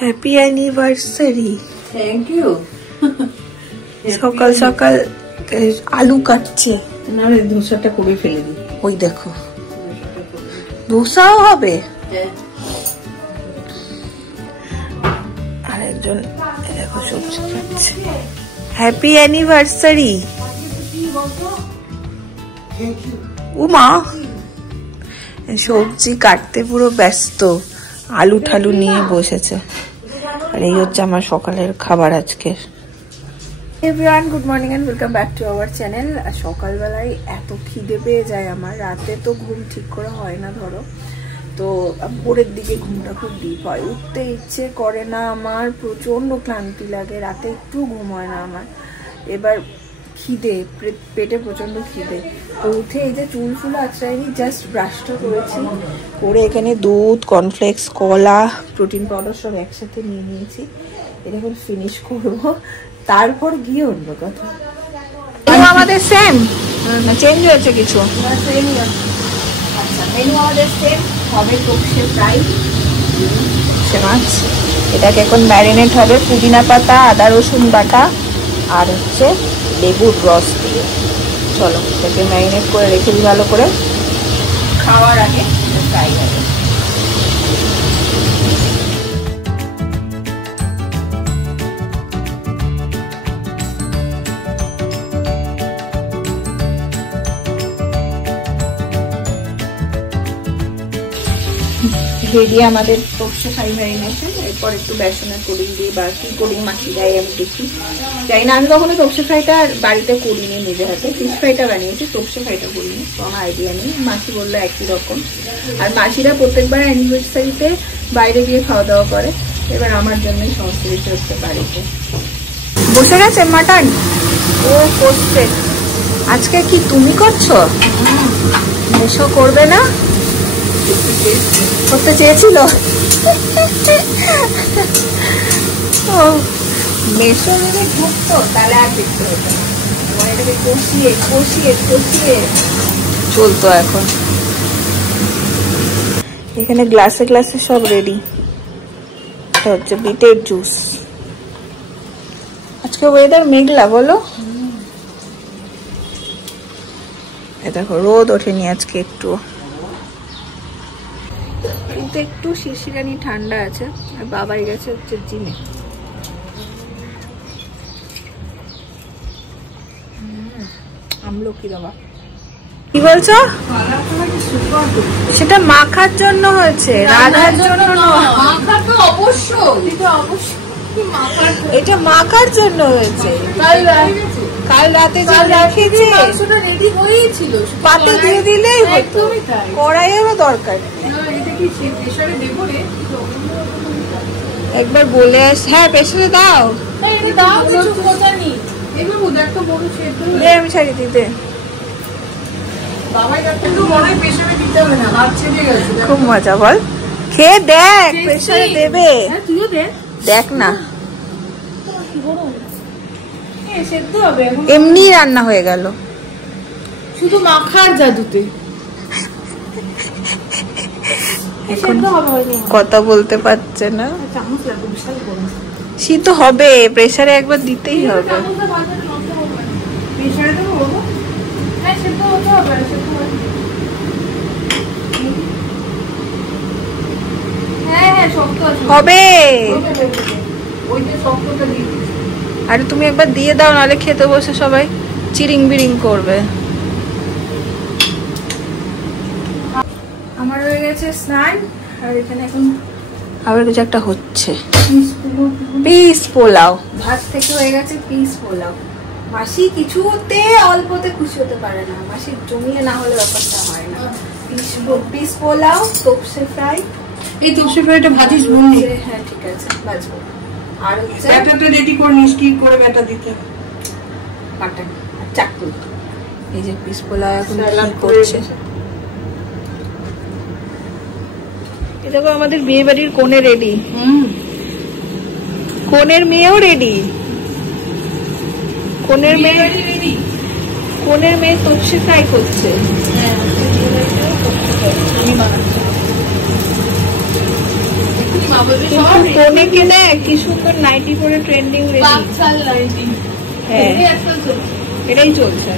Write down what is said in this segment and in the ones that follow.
Happy anniversary. Thank you. সকাল সকাল আলু কাটছে। না ধোসাটা করে ফেলে দিই। ওই দেখো ধোসাও হবে। আরেকজন দেখো সবজি কাটছে। Happy anniversary. উমা সবজি কাটতে পুরো ব্যস্ত, আলু ঠালু নিয়ে বসেছে। আর এই হচ্ছে আমার সকালের খাবার আজকের। Everyone, good morning and welcome back to our channel. সকালবেলায় এত খিদে পেয়ে যায় আমার, রাতে তো ঘুম ঠিক করে হয় না ধরো, তো ভোরের দিকে ঘুমটা খুব ডিপ হয়, উঠতে ইচ্ছে করে না আমার, প্রচন্ড ক্লান্তি লাগে, রাতে একটু ঘুম হয় না আমার। এবার খিদে, পেটে প্রচন্ড খিদে, তো উঠে এই যে চুল ফুল আঁচড়াইনি, জাস্ট ব্রাশটা করেছি, করে এখানে দুধ, কর্নফ্লেক্স, কলা, প্রোটিন পাউডার সব একসাথে নিয়ে নিয়েছি। এটা এখন ফিনিশ করবো, তারপর গিয়ে অন্য কথা। আমাদের সেম না চেঞ্জ হয়েছে কিছু? আচ্ছা, মেনু আমাদের সেম হবে। তোপসে ফ্রাই, সে মাছ, এটাকে এখন ম্যারিনেট হবে পুদিনা পাতা, আদা রসুন বাটা আর হচ্ছে লেবুর রস দিয়ে। চলো এটাকে ম্যারিনেট করে রেখে দিই ভালো করে, খাওয়ার আগে ফ্রাই হবে। রেডি আমাদের তোপসে ফ্রাই ম্যারিনেশন। এরপর একটু বেসনের কোডিং দিয়ে বা কি কোডিং মাখি দেয় আমি দেখি, যাই না। আমি কখনো তোপসে ফ্রাইটা বাড়িতে করিনি নিজে হাতে, ফিশ ফ্রাইটা বানিয়েছি, তোপসে ফ্রাইটা করিনি, তো আমার আইডিয়া নেই। মাসি বললো একই রকম। আর মাসিরা প্রত্যেকবার অ্যানিভার্সারিতে বাইরে গিয়ে খাওয়া দাওয়া করে, এবার আমার জন্যই সমস্ত কিছু হচ্ছে বাড়িতে। বসে গেছে মাটন, ও করছে। আজকে কি তুমি করছো? এসো করবে না? করতে চেয়েছিল ও, মেশো যদি ঢুকতো তাহলে আর দেখতে হতো না, তোমার এটাকে কষিয়ে কষিয়ে কষিয়ে চলতো। এখন এখানে গ্লাসে গ্লাসে সব রেডি। এটা হচ্ছে বিটের জুস। আজকে ওয়েদার মেঘলা, বলো। এ দেখো রোদ ওঠেনি আজকে একটু, কিন্তু একটু শিরশিরানি ঠান্ডা আছে। আর বাবাই গেছে হচ্ছে জিমে। আমলকি দেওয়া। কি বলছো? সেটা মাখার জন্য হয়েছে, রাধার জন্য নয়। এটা মাখার জন্য হয়েছে। কাল রাতে যা রেখেছি পাতে দিয়ে দিলেই হতো, কড়াইয়েরও দরকার নেই। একবার বলে আস। হ্যাঁ প্রেসারে দাও, আমি ছাড়ি দিতে। খুব মজা, বল খেয়ে দেখ, প্রেসারে দেবে, দেখ না। এমনি রান্না হয়ে গেল, শুধু মাখার জাদুতে। কথা বলতে পারছে না, শীত হবে, প্রেসারে একবার দিতেই হবে। হবে, আরে তুমি একবার দিয়ে দাও, নাহলে খেতে বসে সবাই চিরিং বিরিং করবে। আমার হয়ে গেছে স্নান, আর এখানে এখন আবার কিছু একটা হচ্ছে, পিস পোলাও। ভাত থেকে হয়ে গেছে পিস পোলাও। মাসি কিছুতে অল্পতে খুশি হতে পারে না, মাসি জমিয়ে না হলে ব্যাপারটা হয় না। পিস পোলাও, তোপসে ফ্রাই। এই তোপসে ফ্রাইটা ভাজিস বললি? হ্যাঁ ঠিক আছে, ভাজবো। আর হচ্ছে ব্যাটারটা রেডি করে নিস, কি করে ব্যাটার দিতে, বাটার আর চাকু। এই যে পিস পোলাও এখন কি করছে। এটা তো আমাদের বিয়ে বাড়ির কোণে রেডি, কোণের মেয়েও রেডি, কোণের মেয়ে তোপসে ফ্রাই করছে। আমি বানাচ্ছি, কোনেকে দেখ কি সুন্দর নাইটি পরে ট্রেন্ডিং রেডি। হ্যাঁ এটাই চলছে।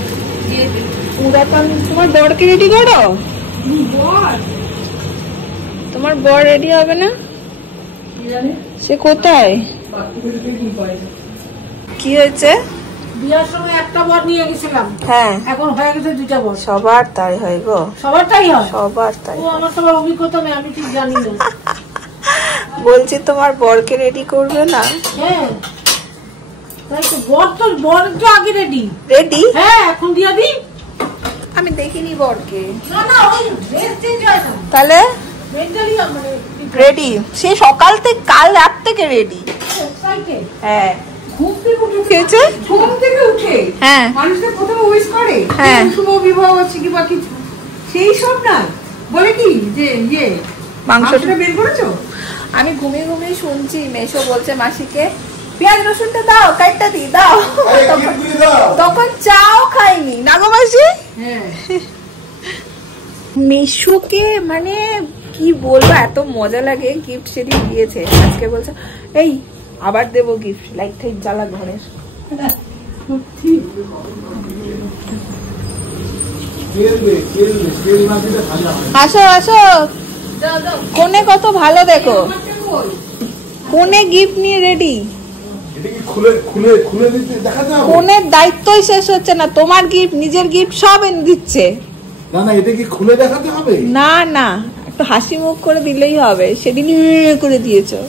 পুরাতন তোমার বরকে রেডি করো। তোমার বর রেডি হবে না? সে কোথায়? কি হয়েছে? বিয়ার সময় একটা বর নিয়ে গেছিলাম, হ্যাঁ এখন হয়ে গেছে দুটা বর। সবার তাই হয় গো, সবার তাই হয়, সবার তাই। আমার সবার অভিজ্ঞতা নেই, আমি ঠিক জানি না। বলছি তোমার বরকে রেডি করবে না? হ্যাঁ তাই তো, বর তো আগে রেডি। রেডি? হ্যাঁ এখন দিয়া দি। আমি দেখিনি বরকে। না না ওই ড্রেস চেঞ্জ হয় না, তাহলে মেন্টালি মানে রেডি। সে সকাল থেকে কাল রাত থেকে রেডি। এক্সাইটেড। হ্যাঁ ঘুম থেকে উঠে খেয়েছে? ঘুম থেকে উঠে হ্যাঁ মানুষকে প্রথমে উইশ করে, হ্যাঁ শুভ বিবাহ আছে কি বা কিছু, সেই সব না বলে কি যে ইয়ে মাংসটা বের করেছো। আমি ঘুমিয়ে ঘুমিয়ে শুনছি মেশো বলছে মাসিকে পেঁয়াজ রসুনটা দাও, কাটটা দি দাও। তখন চাও খাইনি না গো মাসি। হ্যাঁ মেশোকে মানে কি বলবো, এত মজা লাগে। গিফট সেদিন দিয়েছে, আজকে বলছে এই আবার দেবো গিফট, লাইট টাইট জ্বালা ঘরের। আসো আসো, কোনে কত ভালো দেখো, কোনে গিফট নিয়ে রেডি। কোনের দায়িত্বই শেষ হচ্ছে না, তোমার গিফট নিজের গিফট সব এনে দিচ্ছে। না না এটা কি খুলে দেখাতে হবে? না না একটু হাসি মুখ করে দিলেই হবে, সেদিন করে দিয়েছো।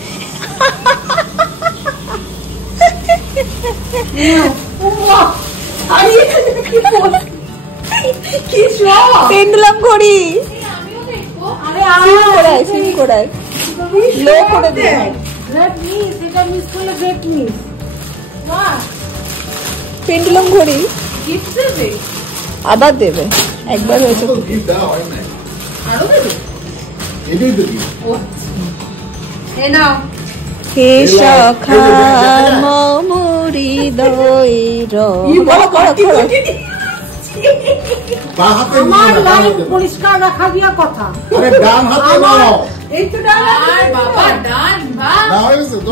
পেন্ডুলাম ঘড়ি সিম করায় লো করে দিয়ে পেন্ডুলাম ঘড়ি আবার দেবে, একবার হয়েছে। হে সখা মমরি দইর আমার লাইফ পরিষ্কার রাখা দিয়া কথা। ডান হাতে নাও। এই তো ডান বাবা, ডান বা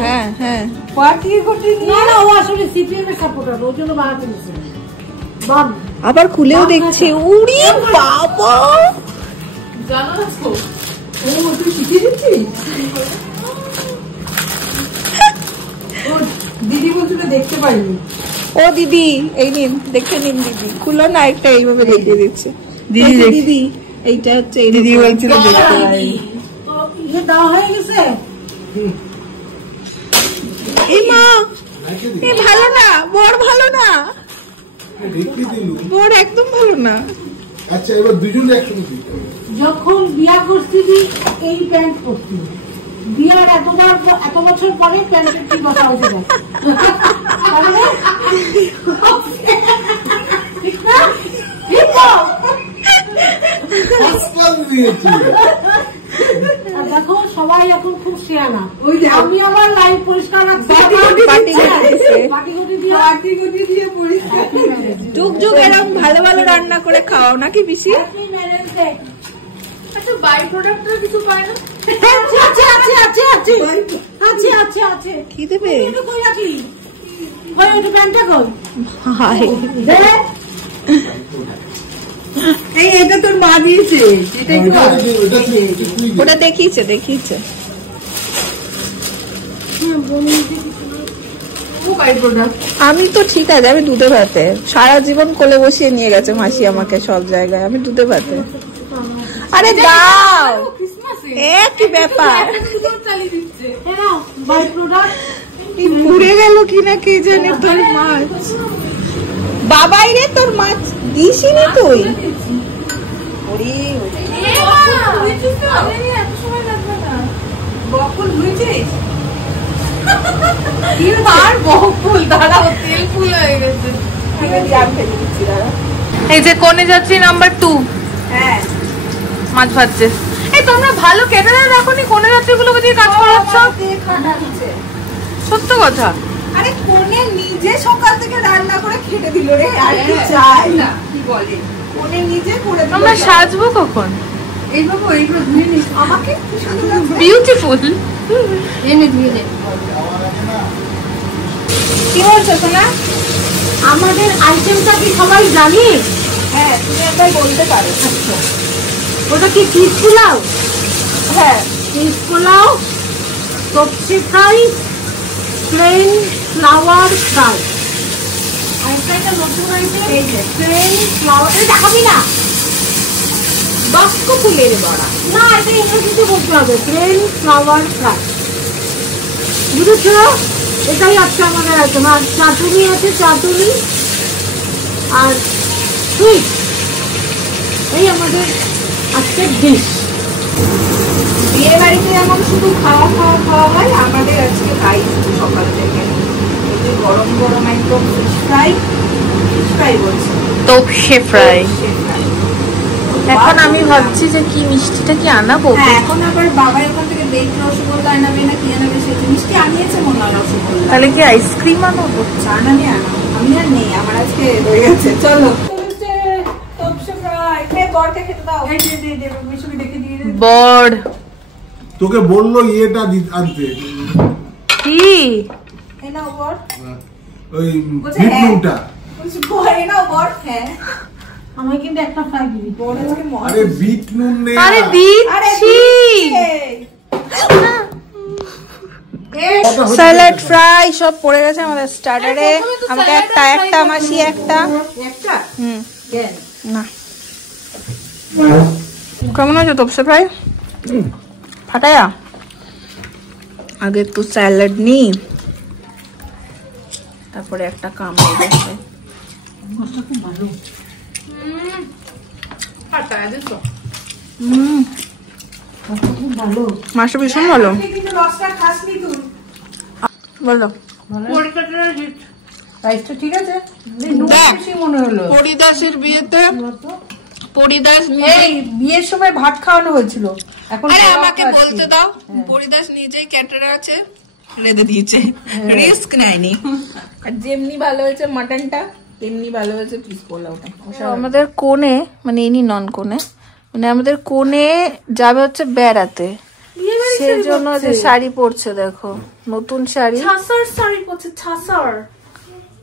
হ্যাঁ হ্যাঁ পার্টি কোটি না না, ও আসলে সিপিএম এর সাপোর্টার, ওর জন্য বাহাতে দিছে। বাম আবার খুলেও দেখছে, উড়ি বাবা জানো না তো, ও তুই শিখে দিচ্ছিস। দিদি বলছিল দেখতে পাইনি। ও দিদি এই নিন দেখে নিন, দিদি খুলো না, একটা এইভাবে দেখিয়ে দিচ্ছে। দিদি এইটা হচ্ছে, দিদি বলছিল দেখতে পাইনি। ইয়ে দাও হয়ে গেছে। এই মা এ ভালো না, বর ভালো না, বর একদম ভালো না। আচ্ছা এবার দুজনে একসাথে দিতে হবে। যখন বিয়া করছিলি এই প্যান্ট পরতি, বিয়ার এত বছর পরে প্যান্টের কি কথা হয়েছে দেখ। দেখো সবাই এখন খুব শেয়ানা, আমি আমার লাইফ পরিষ্কার রাখছি, যুগ যুগ এরকম ভালো ভালো রান্না করে খাওয়াও নাকি পিসি? আচ্ছা বাই প্রোডাক্ট কিছু পায় না? আছে। কি দেবে? এটা তোর মা দিয়েছে, ওটা দেখিয়েছে। আমি তো ঠিক আছে, আমি দুধে ভাতে সারা জীবন কোলে বসিয়ে নিয়ে গেছে মাসি আমাকে সব জায়গায়, আমি দুধে ভাতে। আরে দাও, কি ব্যাপার, ঘুরে গেল কিনা কে জানে। তোর মাছ বাবাই রে, তোর মাছ দিসিনি তুই? বকুল বুঝছিস? এই যে কোনে যাচ্ছি নাম্বার 2, হ্যাঁ মাছ ভাজছে। এই তোমরা ভালো কেটে রাখোনি, কোনে যাত্রী গুলোকে দিয়ে কাজ করাচ্ছ? সত্য কথা। আরে কোনে নিজে সকাল থেকে রান্না করে খেতে দিল রে, আর কি চাই না, কি বলে কোনে নিজে করে দিল। আমরা সাজবো কখন? এইভাবে ধুয়ে নিস, আমাকে বিউটিফুল। এনে দিয়ে দে। কি বলছো সোনা? আমাদের আইটেমটা কি সবাই জানি? হ্যাঁ, তুমি একবার বলতে পারো। আচ্ছা, ওটা কি ফিশ পোলাও? হ্যাঁ, ফিশ পোলাও, তপসি ফ্রাই, প্লেন ফ্লাওয়ার ফ্রাই। আরেকটা একটা নতুন আইটেম, এই যে প্লেন ফ্লাওয়ার। এটা দেখাবি না, বাক্য ফুলের বড়া। না এটা ইংরেজিতে বলতে হবে, প্লেন ফ্লাওয়ার ফ্রাই। বুঝেছ? এটাই আজকে আমাদের আইটেম। আর চাটুনি আছে, চাটুনি আর সুইট, এই আমাদের আজকের ডিশ। বিয়ে বাড়িতে যেমন শুধু খাওয়া খাওয়া খাওয়া হয়, আমাদের আজকে খাই সকাল থেকে। এই যে গরম গরম একদম ফিশ ফ্রাই বলছে, তোপসে ফ্রাই। সে fry। এখন আমি ভাবছি যে কি মিষ্টিটা কি আনাবো। হ্যাঁ, এখন আবার বাবা এখান থেকে বেক রসগোল্লা আনাবে না কি আনাবে, সেই মিষ্টি আনিয়েছে মনে হয় রসগোল্লা। তাহলে কি আইসক্রিম আনাবো? চান আমি আনাবো, আমি আর নেই, আমার আজকে হয়ে গেছে। চলো বরকে খেতে দাও। বড় তোকে বললো ইয়েটা আনতে, কি এই নাও বর। ওই বলছে বিটনুটা। বলছি বর, এই নাও বর। হ্যাঁ, আমায় কিন্তু একটা ফ্রাই দিবি। বর আজকে মজা। আরে বিটনুন নে। আরে আরে দিচ্ছি। স্যালাড ফ্রাই সব পড়ে গেছে আমাদের স্টার্টারে। আমাকে একটা মাসি একটা। একটা হুম, কেন? না কেমন আছে তোপসে ফ্রাই? ফাটায়া আগে একটু স্যালাড নি, তারপরে একটা কামড় দেবে। মশলা খুব ভালো। মশলা খুব ভালো। মাছটা ভীষণ ভালো। বলো রাইসটা ঠিক আছে? নুন বেশি মনে হলো। পরিদাসের বিয়েতে পরিদাস এই বিয়ের সময় ভাত খাওয়ানো হয়েছিল, এখন আরে পোলাও আমাকে খাচ্ছি। বলতে দাও। পরিদাস নিজেই ক্যাটারার আছে, রেঁধে দিয়েছে, রিস্ক নেয়নি। আর যেমনি ভালো হয়েছে মাটনটা, তেমনি ভালো হয়েছে পিস পোলাওটা। আমাদের কোণে, মানে ইনি নন কোণে, মানে আমাদের কোণে যাবে হচ্ছে বেড়াতে, সেই জন্য যে শাড়ি পরছে দেখো, নতুন শাড়ি। শাড়ি পরছে ছাসার।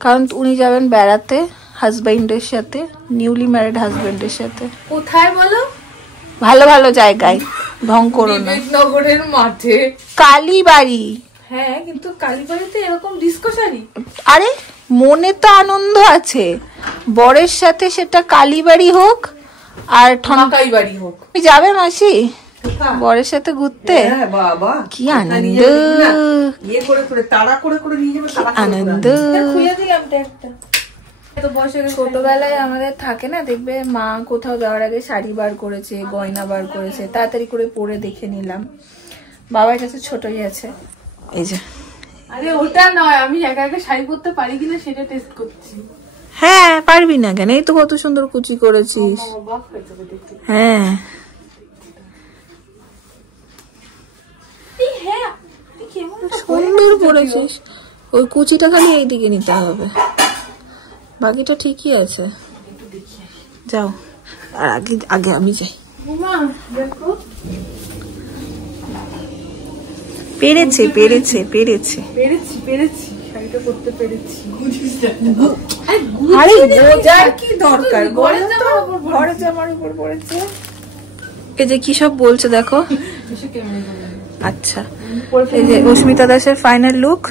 কারণ উনি যাবেন বেড়াতে হাজবেন্ডের সাথে, নিউলি ম্যারিড হাজবেন্ডের সাথে। কোথায় বলো? ভালো ভালো জায়গায়, ঢং করো না। নগরের মাঠে। কালীবাড়ি। হ্যাঁ, কিন্তু কালীবাড়িতে এরকম ডিস্কো শাড়ি? আরে মনে তো আনন্দ আছে, বরের সাথে সেটা কালীবাড়ি হোক আর ঢাকাই বাড়ি হোক। তুমি যাবে মাসি বরের সাথে ঘুরতে? বাবা কি আনন্দ, ইয়ে করে করে তাড়া করে করে নিয়ে যাবে, তাড়া করে করে। আনন্দ। খুলে দিলাম তো একটা। এত বয়স হয়ে গেছে। ছোটবেলায় আমাদের থাকে না, দেখবে মা কোথাও যাওয়ার আগে শাড়ি বার করেছে, গয়না বার করেছে, তাড়াতাড়ি করে পরে দেখে নিলাম। বাবার কাছে ছোটই আছে, এই যে। আরে ওটা নয়, আমি একা একা শাড়ি পরতে পারি কিনা সেটা টেস্ট করছি। হ্যাঁ পারবি না কেন, এই তো কত সুন্দর কুচি করেছিস। অবাক হয়ে যাবে দেখতে। হ্যাঁ হ্যাঁ, কেমন সুন্দর পরেছিস, ওই কুচিটা খালি এইদিকে নিতে হবে, বাকিটা ঠিকই আছে। যাও, আর আগে আগে আমি যাই। দেখো পেরেছে পেরেছে পেরেছে। পেরেছি শাড়িটা করতে পেরেছি। আরে গোজার কি দরকার, ঘরের জামার উপর পরেছে। ঘরে জামার উপর পড়েছে। এই যে কি সব বলছে দেখো। আচ্ছা, এই যে অস্মিতা দাসের ফাইনাল লুক,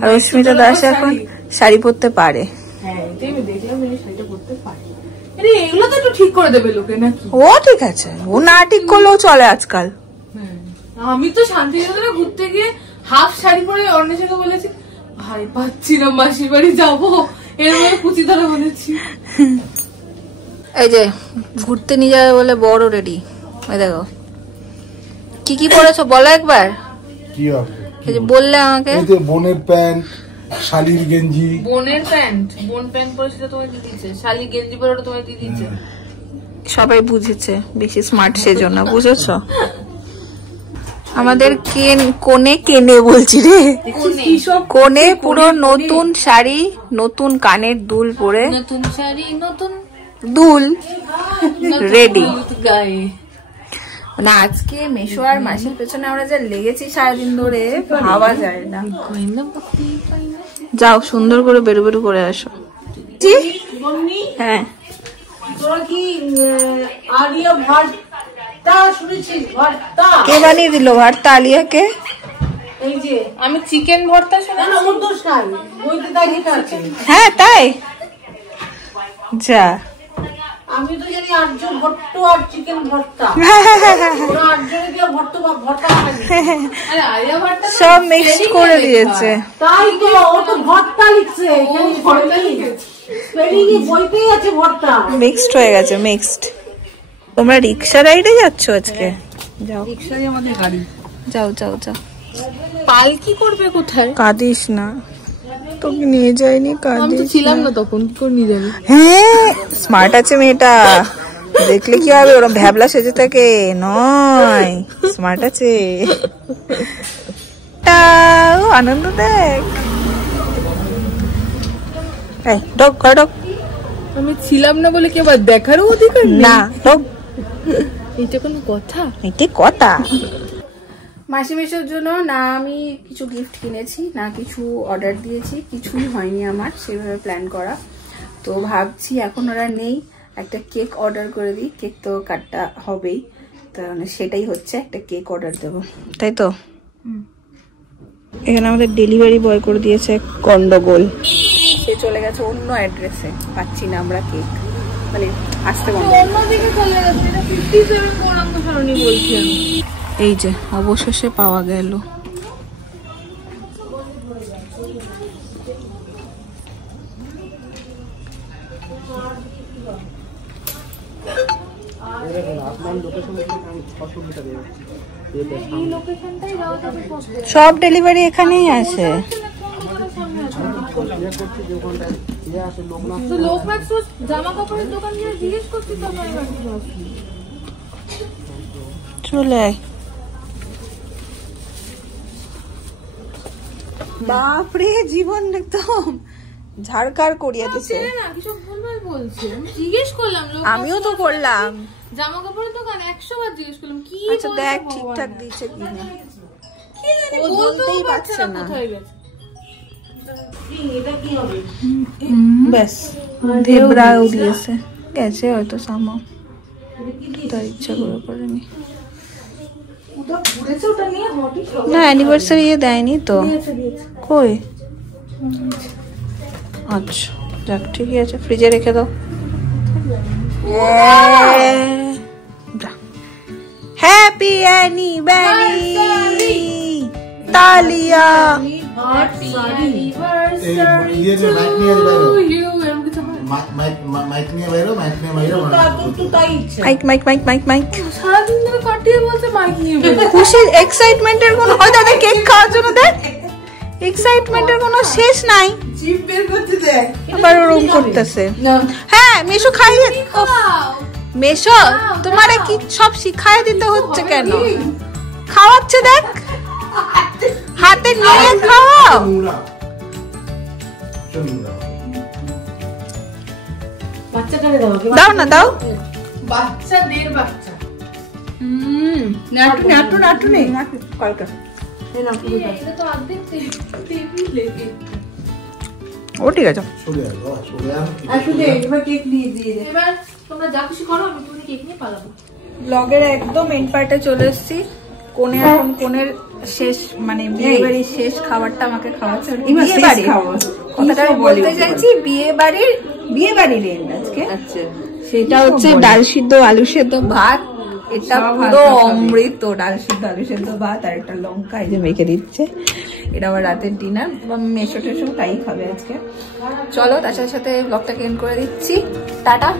আর অস্মিতা দাস এখন শাড়ি পরতে পারে। হ্যাঁ, এটাই আমি দেখলাম, এই শাড়িটা করতে পারি। আরে এগুলো তো একটু ঠিক করে দেবে লোকে নাকি? ও ঠিক আছে, ও না ঠিক করলেও চলে আজকাল। আমি তো শান্তিনিকেতনে ঘুরতে গিয়ে হাফ শাড়ি পরে অন্বেষাকে বলেছি, ভাই পাচ্ছি না, মাসির বাড়ি যাবো, এরকম কুচি ধরে বলেছি। এই যে ঘুরতে নিয়ে যাবে বলে বড় রেডি, ওই দেখো কি কি পরেছো বলো একবার। কি হবে? এই যে বললে আমাকে। এই যে বোনের প্যান্ট, শালির গেঞ্জি। বোনের প্যান্ট, বোন প্যান্ট পরে সেটা তোমায় দিয়ে দিচ্ছে, শালি গেঞ্জি পরে ওটা তোমায় দিয়ে দিচ্ছে। সবাই বুঝেছে, বেশি স্মার্ট সেজন্য, বুঝেছো? আমাদের কোণে কেনে বলছি রে, কোণে পুরো নতুন শাড়ি, নতুন কানের দুল পরে, নতুন শাড়ি, নতুন দুল রেডি। গায়ে না আজকে মেশো আর মাসির পেছনে আমরা যা লেগেছি সারাদিন ধরে ভাবা যায় না। যাও সুন্দর করে বেরু বেরু করে আসো। হ্যাঁ তোরা কি আলিয়া ভর্তা শুনেছিস? ভর্তা কে বানিয়ে দিল ভর্তা আলিয়াকে? এই যে আমি চিকেন ভর্তা শুনে না ওর দোষ নাই, বইতে তাই লেখা আছে। হ্যাঁ তাই যা আমি তো জানি আর্য ভট্ট আর চিকেন ভর্তা, ওরা আর্যরে দিয়ে ভর্তা বানায়। আরে আলিয়া ভর্তা সব মিক্স করে দিয়েছে। তাই তো ও তো ভর্তা লিখছে, এখানে ভর্তা লিখেছে স্পেলিং এ বইতেই আছে ভর্তা। মিক্সড হয়ে গেছে মিক্সড। তোমরা রিক্সা রাইডে যাচ্ছ আজকে? যাও রিকশাই আমাদের গাড়ি। যাও যাও যাও। পালকি করবে কোথায়? কাঁদিস না, তোকে নিয়ে যাইনি আমি তো কাঁদিস ছিলাম না তখন, কি করে নিয়ে যাবে? হ্যাঁ স্মার্ট আছে মেয়েটা, দেখলে কি হবে, ওরা ভ্যাবলা সেজে থাকে নয়, স্মার্ট আছে। টাও আনন্দ দেখ। এই ডক ঘরে ডক। আমি ছিলাম না বলে কি আবার দেখারও অধিকার নেই? না ডক, এটা কোনো কথা? এটি কথা। মাসি মেশোর জন্য না আমি কিছু গিফট কিনেছি না কিছু অর্ডার দিয়েছি, কিছুই হয়নি আমার সেভাবে প্ল্যান করা। তো ভাবছি এখন ওরা নেই, একটা কেক অর্ডার করে দিই, কেক তো কাটটা হবেই, তাহলে সেটাই হচ্ছে, একটা কেক অর্ডার দেবো, তাই তো। এখানে আমাদের ডেলিভারি বয় করে দিয়েছে গন্ডগোল, সে চলে গেছে অন্য অ্যাড্রেসে, পাচ্ছি না আমরা কেক, মানে আসতে বন্ধ। অন্যদিকে চলে গেছে, এটা 57 গৌরাঙ্গ সরণি বলছি আমি। এই যে অবশেষে পাওয়া গেল। সব ডেলিভারি এখানেই আসে। তো লোকনাথ জামা কাপড়ের দোকান গিয়ে জিজ্ঞেস করছি তো চলে আয়। বাপরে জীবন একদম ঝাড়কার করিয়া দিছে। জিজ্ঞেস করলাম, আমিও তো করলাম, জামা কাপড়ের দোকান 100 বার জিজ্ঞেস করলাম কি। আচ্ছা দেখ ঠিকঠাক দিচ্ছে কিনা, কি জানি ও বলতেও বলতেই পারছে পারছে না না। কোথায় গেছে। এটা কি হবে? ব্যাস ধেবড়াও দিয়েছে, গেছে হয়তো সামা, তার ইচ্ছা করে করেনি। ওটা ঘুরেছে, ওটা নিয়ে হটি সব না অ্যানিভার্সারি এ দেয়নি তো, কই? আচ্ছা যাক ঠিকই আছে, ফ্রিজে রেখে দাও। Happy anniversary Taliya. Mic mic mic mic mic. সারাদিন ধরে কাটিয়ে বলছে মাইক নিয়ে খুশির এক্সাইটমেন্টের কোনো, ওই দাদা কেক খাওয়ার জন্য দেখ, এক্সাইটমেন্টের কোনো শেষ নাই। জিপ বের করতে দেখ। আবার ওরকম করতেছে। হ্যাঁ মেশো খাইয়ে, মেশো তোমারে কি সব শিখাই দিতে হচ্ছে কেন? খাওয়াচ্ছে দেখ, হাতে নিয়ে খাওয়াও। বাচ্চাটারে দাও, দাও না দাও। বাচ্চা দের বাচ্চা। নাটু নাটু নাটু নেই কলকা এটা তো অর্ধেক টেবিলে ও ঠিক আছে। আসলে এবার কেক নিয়ে দিয়ে দে। এবার তোমরা যা খুশি করো, আমি তুমি কেক নিয়ে পালাবো। ব্লগের একদম এন্ড পার্টে চলে এসেছি। কোনে এখন কোনের শেষ, মানে বিয়ে বাড়ির শেষ খাবারটা আমাকে খাওয়াচ্ছে। বিয়ে বাড়ি কথাটা আমি বলতে চাইছি, বিয়ে বাড়ির এন্ড আজকে। আচ্ছা সেটা হচ্ছে ডাল সিদ্ধ আলু সেদ্ধ ভাত, এটা পুরো অমৃত। ডাল সিদ্ধ আলু সেদ্ধ ভাত আর একটা লঙ্কা এই যে মেখে দিচ্ছে, এটা আমার রাতের ডিনার। মেশো টেশো তাই খাবে আজকে। চলো তার সাথে ব্লগটাকে এন্ড করে দিচ্ছি, টাটা।